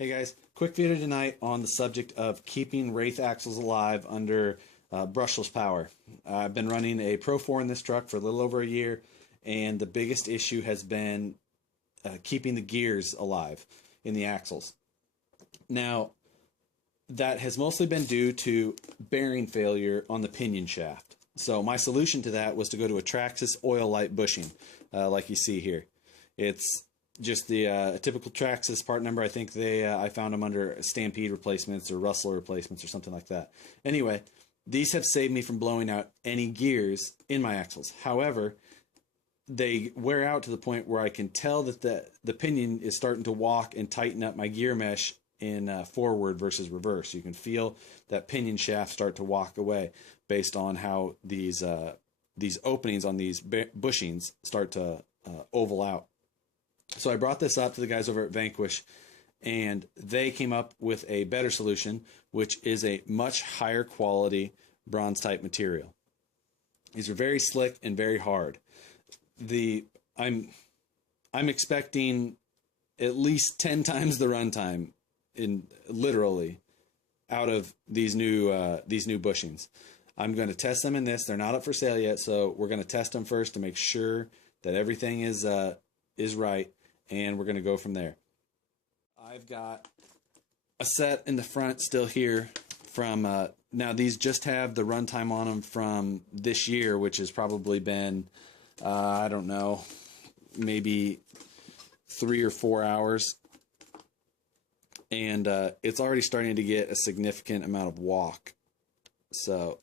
Hey guys, quick video tonight on the subject of keeping Wraith axles alive under brushless power. I've been running a Pro 4 in this truck for a little over a year, and the biggest issue has been keeping the gears alive in the axles. Now, that has mostly been due to bearing failure on the pinion shaft. So my solution to that was to go to a Traxxas oil light bushing, like you see here. It's just the typical Traxxas part number. I think I found them under Stampede replacements or Russell replacements or something like that. Anyway, these have saved me from blowing out any gears in my axles. However, they wear out to the point where I can tell that the pinion is starting to walk and tighten up my gear mesh in forward versus reverse. You can feel that pinion shaft start to walk away based on how these openings on these bushings start to oval out. So I brought this up to the guys over at Vanquish, and they came up with a better solution, which is a much higher quality bronze type material. These are very slick and very hard. I'm expecting at least 10 times the runtime literally out of these new bushings. I'm going to test them in this. They're not up for sale yet, so we're going to test them first to make sure that everything is right, and we're going to go from there. I've got a set in the front still here from now these just have the runtime on them from this year, which has probably been I don't know, maybe 3 or 4 hours, and it's already starting to get a significant amount of walk. So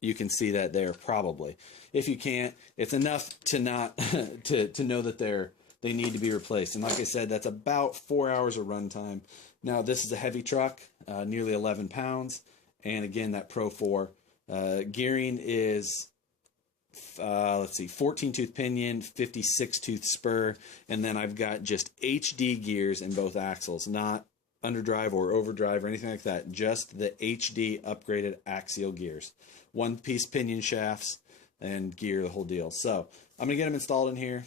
you can see that there probably. If you can't, it's enough to not to know that they need to be replaced. And like I said, that's about 4 hours of runtime. Now this is a heavy truck, nearly 11 pounds, and again that Pro 4 gearing is let's see, 14 tooth pinion, 56 tooth spur, and then I've got just HD gears in both axles, not underdrive or overdrive or anything like that, just the HD upgraded axial gears. One piece pinion shafts and gear, the whole deal. So I'm gonna get them installed in here,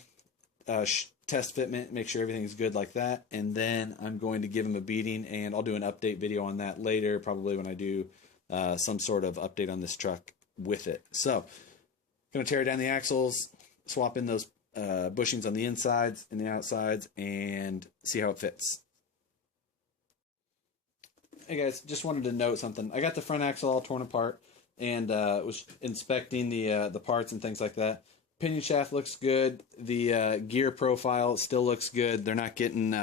test fitment, make sure everything's good like that, and then I'm going to give them a beating, and I'll do an update video on that later, probably when I do some sort of update on this truck with it. So gonna tear down the axles, swap in those bushings on the insides and the outsides, and see how it fits. Hey guys, just wanted to note something. I got the front axle all torn apart, and was inspecting the parts and things like that. Pinion shaft looks good. The gear profile still looks good. They're not getting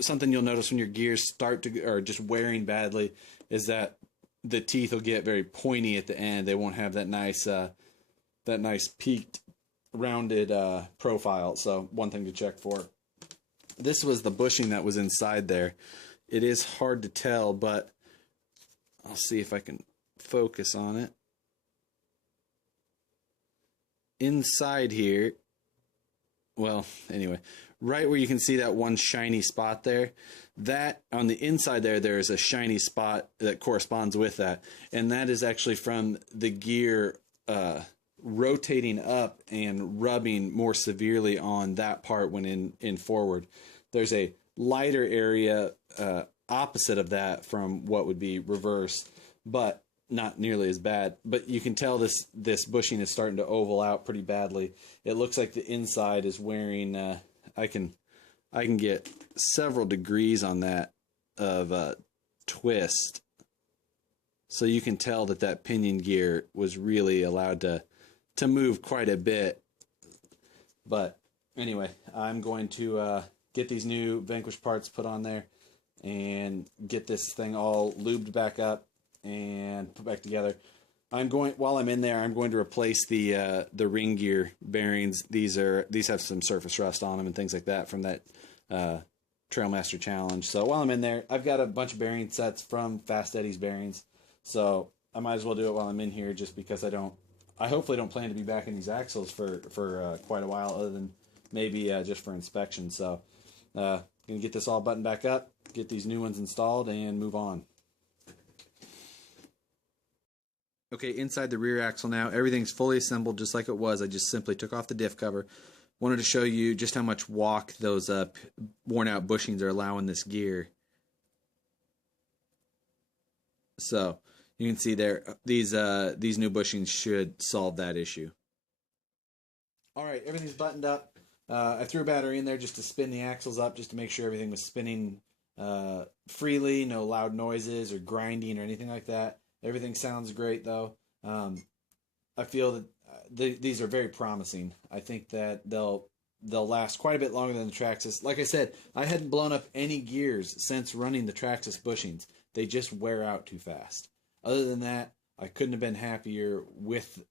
something you'll notice when your gears start to or just wearing badly is that the teeth will get very pointy at the end. They won't have that nice peaked rounded profile. So one thing to check for. This was the bushing that was inside there. It is hard to tell, but I'll see if I can focus on it. Inside here, well, anyway, right where you can see that one shiny spot there, that on the inside there's a shiny spot that corresponds with that, and that is actually from the gear rotating up and rubbing more severely on that part when in forward. There's a lighter area opposite of that from what would be reverse, but not nearly as bad. But you can tell this bushing is starting to oval out pretty badly. It looks like the inside is wearing I can get several degrees on that of twist, so you can tell that pinion gear was really allowed to move quite a bit. But anyway, I'm going to get these new Vanquish parts put on there and get this thing all lubed back up and put back together. While I'm in there, I'm going to replace the ring gear bearings. These have some surface rust on them and things like that from that Trailmaster Challenge. So while I'm in there, I've got a bunch of bearing sets from Fast Eddie's Bearings. So I might as well do it while I'm in here, just because I hopefully don't plan to be back in these axles for quite a while, other than maybe just for inspection. So gonna get this all buttoned back up, get these new ones installed, and move on. Okay, inside the rear axle now, everything's fully assembled just like it was. I just simply took off the diff cover, wanted to show you just how much walk those worn out bushings are allowing this gear. So you can see there, these new bushings should solve that issue. All right, everything's buttoned up. I threw a battery in there just to spin the axles up, just to make sure everything was spinning freely, no loud noises or grinding or anything like that. Everything sounds great though. I feel that these are very promising. I think that they'll last quite a bit longer than the Traxxas. Like I said, I hadn't blown up any gears since running the Traxxas bushings. They just wear out too fast. Other than that, I couldn't have been happier with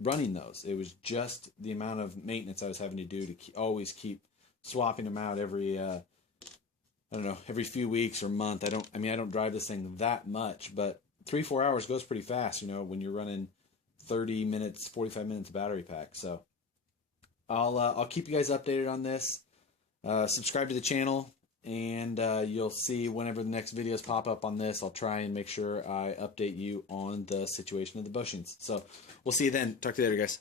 running those. It was just the amount of maintenance I was having to do to always keep swapping them out every I don't know, every few weeks or month. I don't drive this thing that much, but 3-4 hours goes pretty fast, you know, when you're running 30 minutes, 45 minutes battery pack. So I'll keep you guys updated on this. Subscribe to the channel, and you'll see whenever the next videos pop up on this. I'll try and make sure I update you on the situation of the bushings. So we'll see you then. Talk to you later, guys.